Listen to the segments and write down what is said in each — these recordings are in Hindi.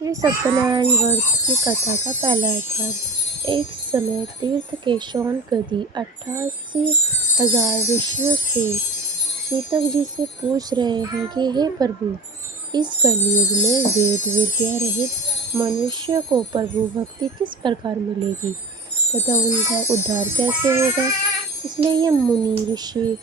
श्री सत्यनारायण व्रत की कथा का पहला अध्याय। एक समय तीर्थकेशौन कदि 88,000 ऋषियों से सूतक जी से पूछ रहे हैं कि हे प्रभु, इस कलयुग में वेद विद्या रहित मनुष्य को प्रभु भक्ति किस प्रकार मिलेगी तथा उनका उद्धार कैसे होगा। इसलिए ये मुनि ऋषि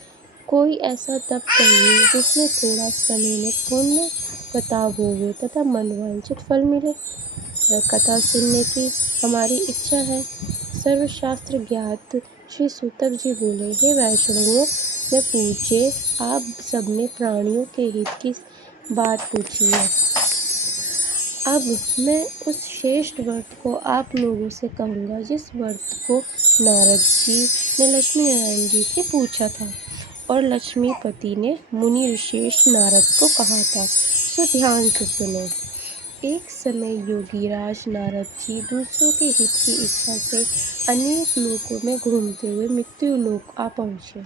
कोई ऐसा तप कहिए जिसमें थोड़ा समय में पुण्य प्रताप होवे तथा मनवांछित फल मिले। वह कथा सुनने की हमारी इच्छा है। सर्वशास्त्र ज्ञात श्री सूतक जी बोले, हे वैष्णवों, मैं पूछे आप सबने प्राणियों के हित की बात पूछी है। अब मैं उस श्रेष्ठ व्रत को आप लोगों से कहूँगा जिस व्रत को नारद जी ने लक्ष्मी नारायण जी से पूछा था और लक्ष्मीपति ने मुनि ऋषिश नारद को कहा था, सो ध्यान से सुनो। एक समय योगीराज नारद जी दूसरों के हित की इच्छा से अनेक लोकों में घूमते हुए मृत्यु लोक आ पहुँचे।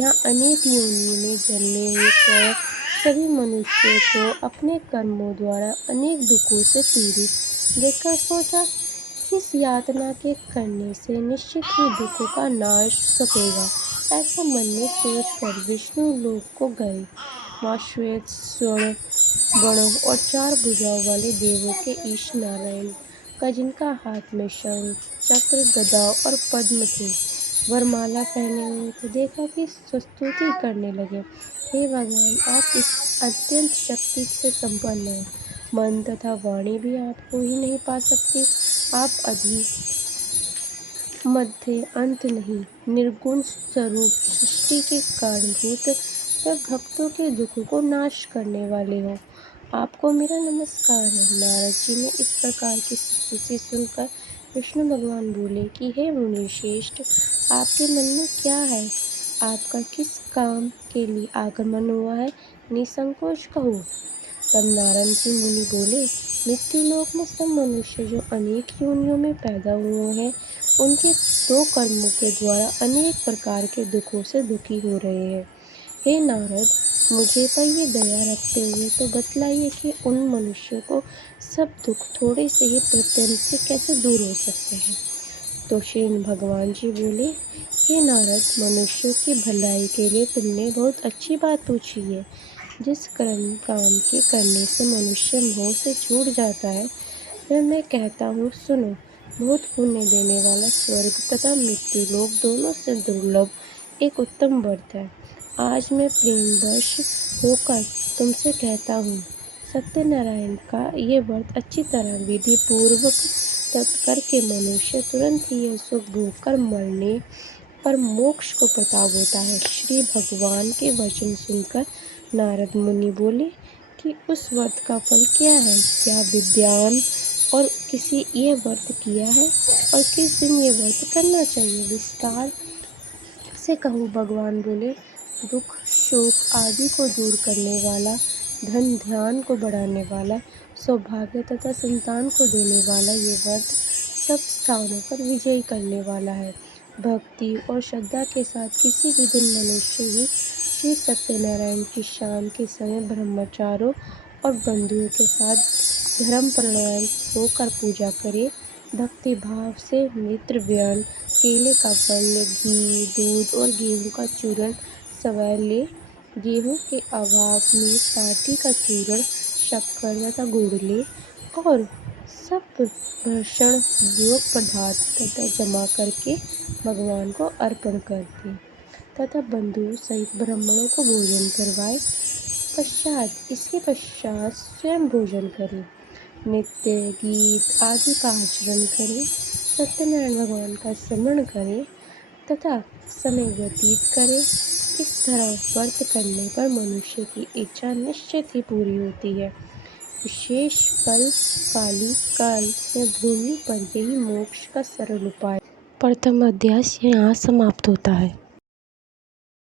यहाँ अनेक योनियों में जन्मे हुए सभी मनुष्यों को अपने कर्मों द्वारा अनेक दुखों से पीड़ित देखकर सोचा कि इस यातना के करने से निश्चित ही दुखों का नाश सकेगा। ऐसा मन में सोचकर विष्णु लोक को गए। वहाँ श्वेत स्वर्ण गणों और 4 भुजाओं वाले देवों के ईश नारायण का, जिनका हाथ में शंख चक्र गदा और पद्म थे, वरमाला पहने हुए थे, देखा कि स्तुति करने लगे, हे भगवान, आप इस अत्यंत शक्ति से संपन्न हैं। मन तथा वाणी भी आपको ही नहीं पा सकती। आप अधि मध्य अंत नहीं, निर्गुण स्वरूप, सृष्टि के कारणभूत व भक्तों के दुख को नाश करने वाले हो। आपको मेरा नमस्कार है। नारद जी ने इस प्रकार की स्तुति सुनकर विष्णु भगवान बोले कि हे मुनि श्रेष्ठ, आपके मन में क्या है? आपका किस काम के लिए आगमन हुआ है? निसंकोच कहो। तब नारद जी मुनि बोले, मृत्यु लोक में सब मनुष्य जो अनेक योनियों में पैदा हुए हैं, उनके 2 कर्मों के द्वारा अनेक प्रकार के दुखों से दुखी हो रहे हैं। हे नारद, मुझे पर ये दया रखते हुए तो बतलाइए कि उन मनुष्यों को सब दुख थोड़े से ही प्रत्यंत से कैसे दूर हो सकते हैं। तो श्री भगवान जी बोले, हे नारद, मनुष्यों की भलाई के लिए तुमने बहुत अच्छी बात पूछी है। जिस काम के करने से मनुष्य मोह से छूट जाता है, वह मैं कहता हूँ, सुनो। बहुत पुण्य देने वाला स्वर्ग तथा मृत्यु लोक दोनों से दुर्लभ एक उत्तम व्रत है। आज मैं प्रेमवश होकर तुमसे कहता हूँ, सत्यनारायण का ये व्रत अच्छी तरह विधि पूर्वक तप करके मनुष्य तुरंत ही यह सुख भोग कर मरने पर मोक्ष को प्राप्त होता है। श्री भगवान के वचन सुनकर नारद मुनि बोले कि उस व्रत का फल क्या है? क्या विद्वान और किसी ये व्रत किया है और किस दिन ये व्रत करना चाहिए? विस्तार से कहूँ। भगवान बोले, दुख शोक आदि को दूर करने वाला, धन ध्यान को बढ़ाने वाला, सौभाग्य तथा संतान को देने वाला ये व्रत सब स्थानों पर विजय करने वाला है। भक्ति और श्रद्धा के साथ किसी भी दिन मनुष्य ही श्री सत्यनारायण की शाम के समय ब्रह्मचारों और बंधुओं के साथ धर्म प्राणायाम होकर पूजा करे। भक्ति भाव से मित्र व्यन, केले का फल, घी, दूध और गेहूं का चूर्ण सवै ले। गेहूं के अभाव में पाठी का चूर्ण, शक्कर तथा गुड़ ले और सब भक्षण योग पदार्थ तथा जमा करके भगवान को अर्पण कर दे तथा बंधुओं सहित ब्राह्मणों को भोजन करवाए। इसके पश्चात स्वयं भोजन करे, नित्य गीत आदि का आचरण करे, सत्यनारायण भगवान का स्मरण करे तथा समय व्यतीत करे। इस तरह व्रत करने पर मनुष्य की इच्छा निश्चित ही पूरी होती है। विशेष काली काल में भूमि पर यही मोक्ष का सरल उपाय। प्रथम अध्याय यहाँ समाप्त होता है।